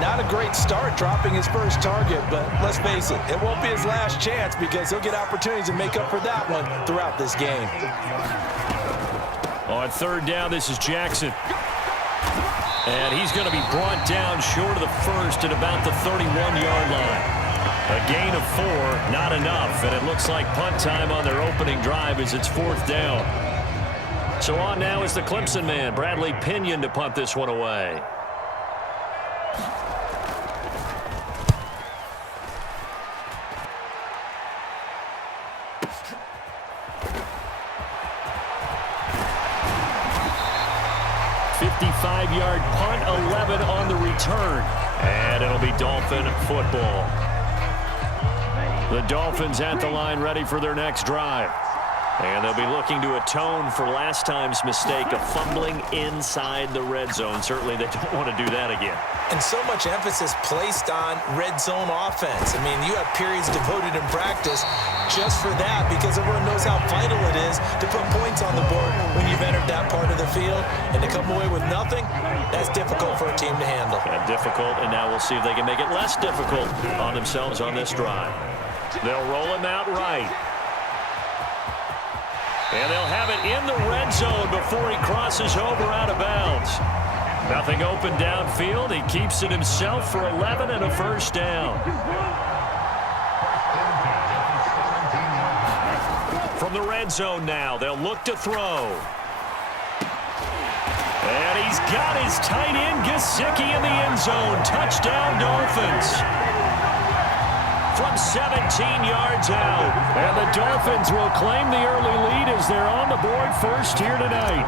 Not a great start dropping his first target, but let's face it, it won't be his last chance because he'll get opportunities to make up for that one throughout this game. On third down, this is Jackson. And he's going to be brought down short of the first at about the 31-yard line. A gain of 4, not enough, and it looks like punt time on their opening drive as it's fourth down. So on now is the Clemson man, Bradley Pinion, to punt this one away. Five-yard punt, 11 on the return. And it'll be Dolphin football. The Dolphins at the line ready for their next drive. And they'll be looking to atone for last time's mistake of fumbling inside the red zone. Certainly they don't want to do that again. And so much emphasis placed on red zone offense. I mean, you have periods devoted in practice just for that because everyone knows how vital it is to put points on the board when you've entered that part of the field. And to come away with nothing, that's difficult for a team to handle. And difficult, and now we'll see if they can make it less difficult on themselves on this drive. They'll roll him out right. And they'll have it in the red zone before he crosses over out of bounds. Nothing open downfield. He keeps it himself for 11 and a first down. From the red zone now, they'll look to throw. And he's got his tight end, Gesicki, in the end zone. Touchdown, Dolphins. From 17 yards out. And the Dolphins will claim the early lead as they're on the board first here tonight.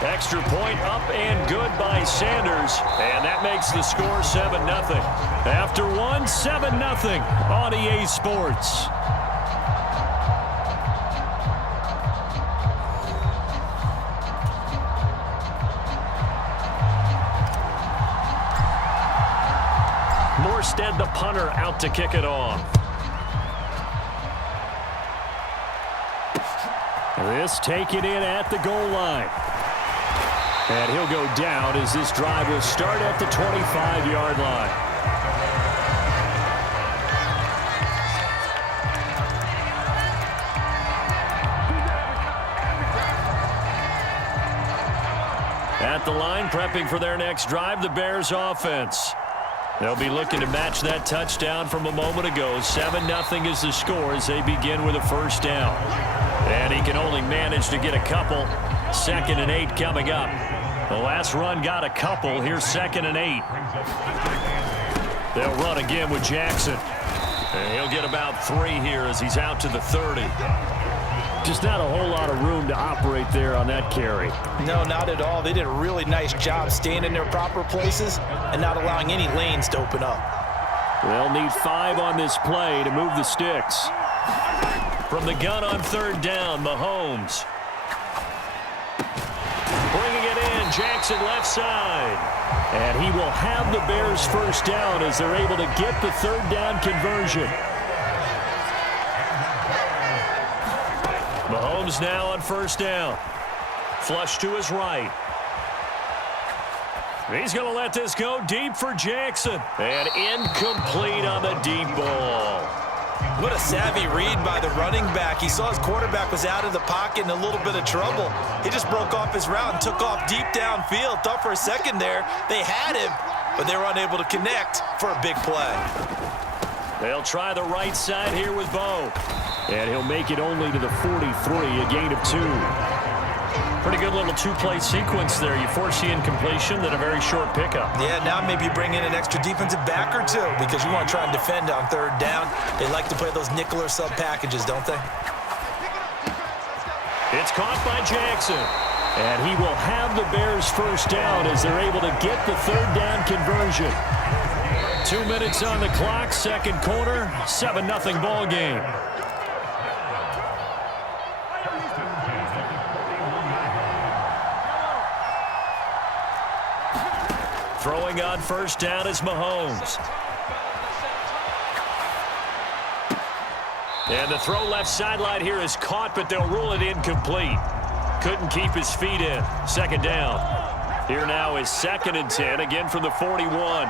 Extra point up and good by Sanders. And that makes the score 7-0. After one, 7-0 on EA Sports. Morstead, the punter, out to kick it off. This taken in at the goal line. And he'll go down as this drive will start at the 25-yard line. At the line, prepping for their next drive, the Bears offense. They'll be looking to match that touchdown from a moment ago. 7-0 is the score as they begin with a first down. And he can only manage to get a couple. 2nd and 8 coming up. The last run got a couple. Here's 2nd and 8. They'll run again with Jackson. And he'll get about 3 here as he's out to the 30. Just not a whole lot of room to operate there on that carry. No, not at all. They did a really nice job staying in their proper places and not allowing any lanes to open up. They'll need 5 on this play to move the sticks. From the gun on third down, Mahomes. Bringing it in, Jackson left side. And he will have the Bears first down as they're able to get the third down conversion. Mahomes now on first down. Flush to his right. He's going to let this go deep for Jackson. And incomplete on the deep ball. What a savvy read by the running back. He saw his quarterback was out of the pocket in a little bit of trouble. He just broke off his route and took off deep downfield. Thought for a second there they had him, but they were unable to connect for a big play. They'll try the right side here with Bo. And he'll make it only to the 43, a gain of 2. Pretty good little two-play sequence there. You force the incompletion, then a very short pickup. Yeah, now maybe you bring in an extra defensive back or two because you want to try and defend on third down. They like to play those nickel or sub packages, don't they? It's caught by Jackson. And he will have the Bears first down as they're able to get the third down conversion. 2 minutes on the clock, second quarter, 7-0 ball game. Throwing on first down is Mahomes. And the throw left sideline here is caught, but they'll rule it incomplete. Couldn't keep his feet in. Second down. Here now is 2nd and 10, again from the 41.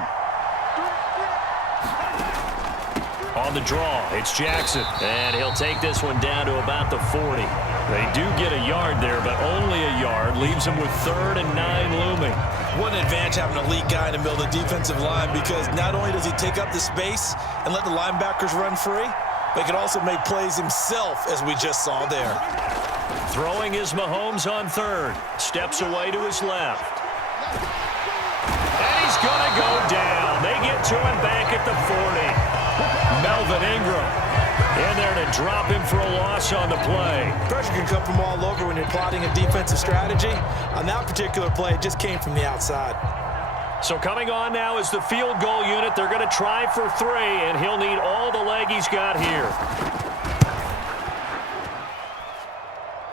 On the draw, it's Jackson. And he'll take this one down to about the 40. They do get a yard there, but only a yard. Leaves them with 3rd and 9 looming. What an advantage having a elite guy in the middle of the defensive line, because not only does he take up the space and let the linebackers run free, but he can also make plays himself, as we just saw there. Throwing is Mahomes on 3rd. Steps away to his left. And he's going to go down. They get to him back at the 40. Melvin Ingram in there to drop him for a loss on the play. Pressure can come from all over when you're plotting a defensive strategy. On that particular play, it just came from the outside. So coming on now is the field goal unit. They're going to try for 3, and he'll need all the leg he's got here.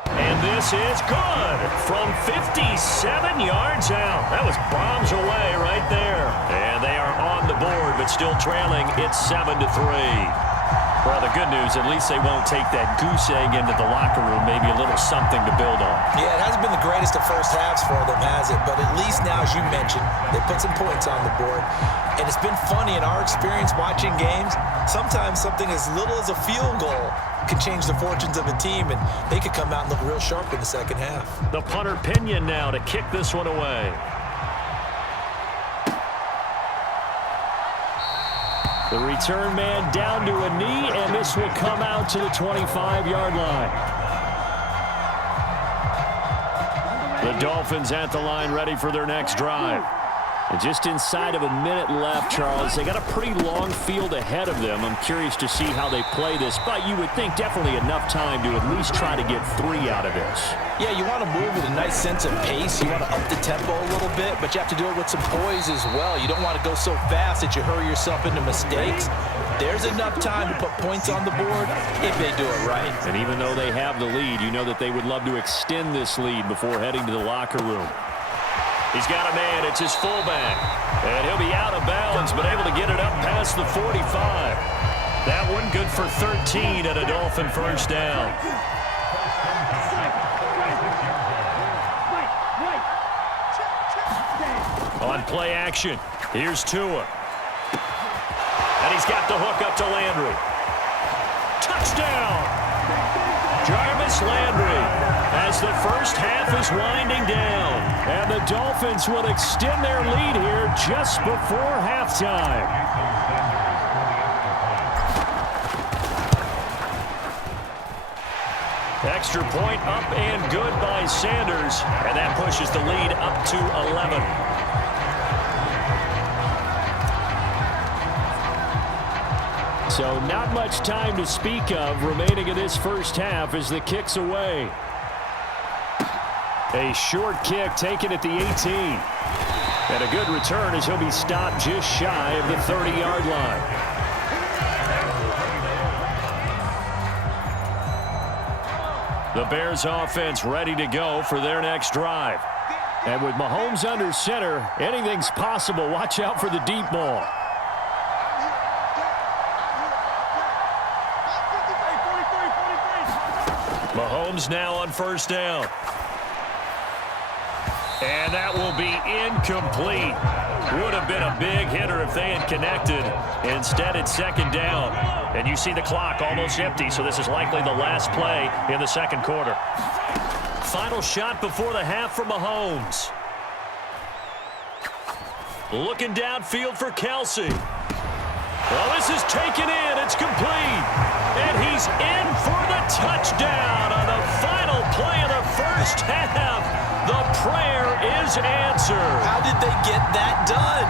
And this is good from 57 yards out. That was bombs away right there. And they are on the board, but still trailing. It's 7-3. Well, the good news, at least they won't take that goose egg into the locker room. Maybe a little something to build on. Yeah, it hasn't been the greatest of first halves for them, has it? But at least now, as you mentioned, they put some points on the board. And it's been funny in our experience watching games. Sometimes something as little as a field goal can change the fortunes of a team, and they could come out and look real sharp in the second half. The punter Pinion now to kick this one away. The return man down to a knee, and this will come out to the 25-yard line. The Dolphins at the line, ready for their next drive. And just inside of a minute left, Charles. They got a pretty long field ahead of them. I'm curious to see how they play this, but you would think definitely enough time to at least try to get 3 out of this. Yeah, you want to move with a nice sense of pace. You want to up the tempo a little bit, but you have to do it with some poise as well. You don't want to go so fast that you hurry yourself into mistakes. There's enough time to put points on the board if they do it right. And even though they have the lead, you know that they would love to extend this lead before heading to the locker room. He's got a man. It's his fullback. And he'll be out of bounds, but able to get it up past the 45. That one good for 13 and a Dolphin first down. On play action, here's Tua. And he's got the hook up to Landry. Touchdown! Jarvis Landry, as the first half is winding down. And the Dolphins will extend their lead here just before halftime. Extra point up and good by Sanders. And that pushes the lead up to 11. So not much time to speak of remaining in this first half as the kick's away. A short kick taken at the 18. And a good return as he'll be stopped just shy of the 30-yard line. The Bears offense ready to go for their next drive. And with Mahomes under center, anything's possible. Watch out for the deep ball. Mahomes now on first down. And that will be incomplete. Would have been a big hitter if they had connected. Instead, it's second down. And you see the clock almost empty, so this is likely the last play in the second quarter. Final shot before the half for Mahomes. Looking downfield for Kelsey. Well, this is taken in. It's complete. And he's in for the touchdown on the final play of the first half. The prayer is answered. How did they get that done?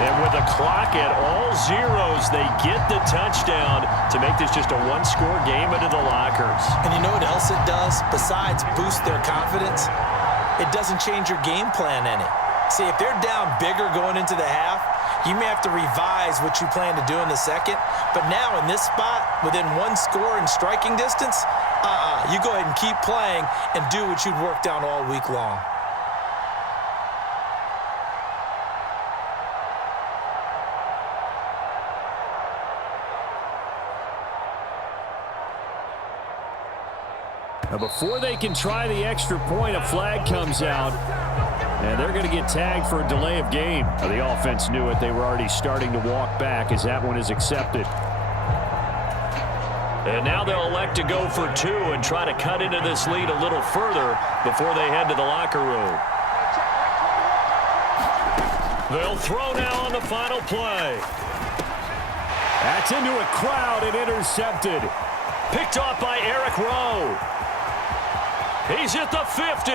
And with the clock at all zeros, they get the touchdown to make this just a one-score game into the lockers. And you know what else it does? Besides boost their confidence, it doesn't change your game plan any. See, if they're down bigger going into the half, you may have to revise what you plan to do in the second. But now in this spot, within one score in striking distance, you go ahead and keep playing and do what you'd worked on all week long. Now before they can try the extra point, a flag comes out, and they're going to get tagged for a delay of game. Now, the offense knew it. They were already starting to walk back as that one is accepted. And now they'll elect to go for two and try to cut into this lead a little further before they head to the locker room. They'll throw now on the final play. That's into a crowd and intercepted. Picked off by Eric Rowe. He's at the 50.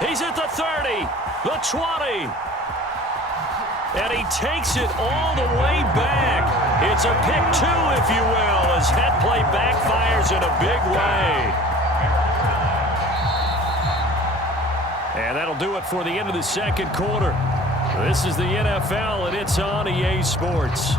He's at the 30. The 20. And he takes it all the way back. It's a pick two, if you will, as that play backfires in a big way. And that'll do it for the end of the second quarter. This is the NFL, and it's on EA Sports.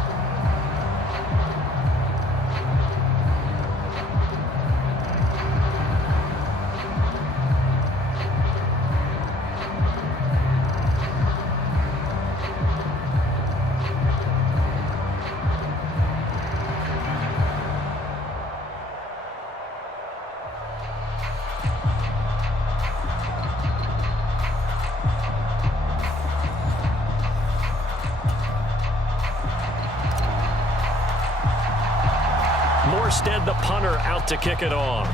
Morstead, the punter, out to kick it off.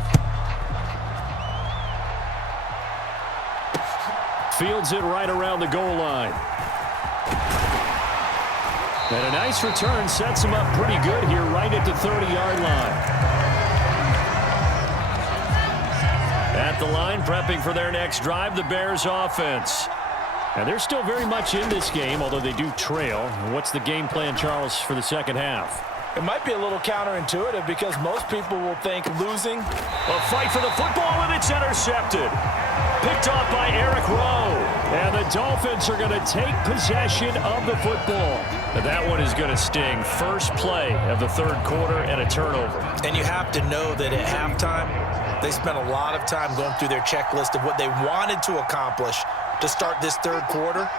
Fields it right around the goal line. And a nice return sets him up pretty good here right at the 30-yard line. At the line, prepping for their next drive, the Bears offense. And they're still very much in this game, although they do trail. What's the game plan, Charles, for the second half? It might be a little counterintuitive because most people will think losing. A fight for the football, and it's intercepted. Picked off by Eric Rowe. And the Dolphins are going to take possession of the football. That one is going to sting. First play of the third quarter and a turnover. And you have to know that at halftime, they spent a lot of time going through their checklist of what they wanted to accomplish to start this third quarter.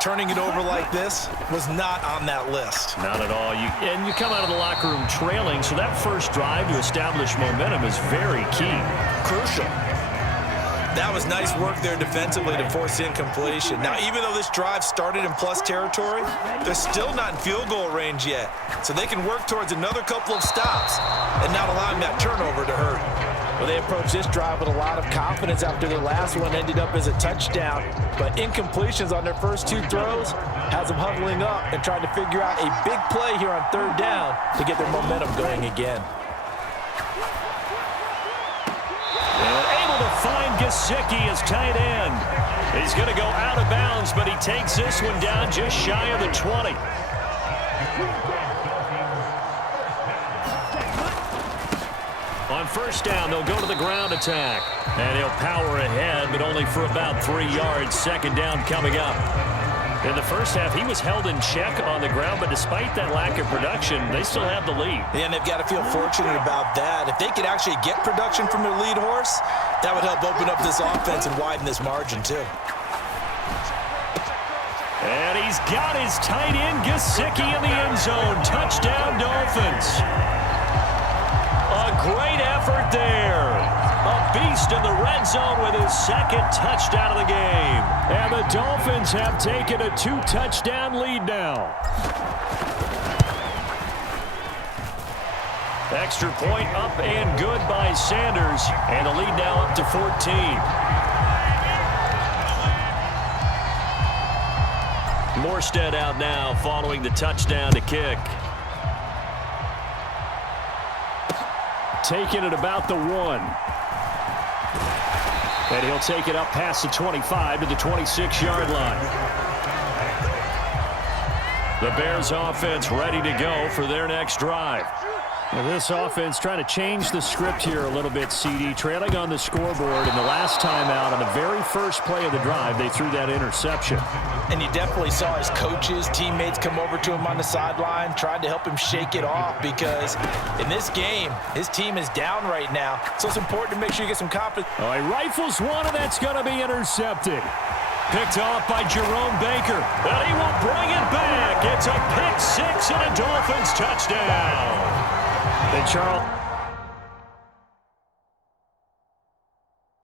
Turning it over like this was not on that list. Not at all. And you come out of the locker room trailing, so that first drive to establish momentum is very key. Crucial. That was nice work there defensively to force incompletion. Now, even though this drive started in plus territory, they're still not in field goal range yet. So they can work towards another couple of stops and not allowing that turnover to hurt. Well, they approached this drive with a lot of confidence after their last one ended up as a touchdown. But incompletions on their first two throws has them huddling up and trying to figure out a big play here on third down to get their momentum going again. And able to find Gesicki as tight end. He's going to go out of bounds, but he takes this one down just shy of the 20. On first down, they'll go to the ground attack. And he'll power ahead, but only for about 3 yards. Second down coming up. In the first half, he was held in check on the ground, but despite that lack of production, they still have the lead. And they've got to feel fortunate about that. If they could actually get production from their lead horse, that would help open up this offense and widen this margin, too. And he's got his tight end, Gesicki, in the end zone. Touchdown, Dolphins. A great effort there. A beast in the red zone with his second touchdown of the game. And the Dolphins have taken a 2-touchdown lead now. Extra point up and good by Sanders. And the lead now up to 14. Morstead out now following the touchdown to kick. Taking it about the 1. And he'll take it up past the 25 to the 26-yard line. The Bears offense ready to go for their next drive. Now this offense trying to change the script here a little bit, CD. Trailing on the scoreboard, and the last time out on the very first play of the drive, they threw that interception. And you definitely saw his coaches, teammates come over to him on the sideline, tried to help him shake it off because in this game, his team is down right now. So it's important to make sure you get some confidence. Oh, he rifles one, and that's going to be intercepted. Picked off by Jerome Baker. And he will bring it back. It's a pick six and a Dolphins touchdown. And Charles,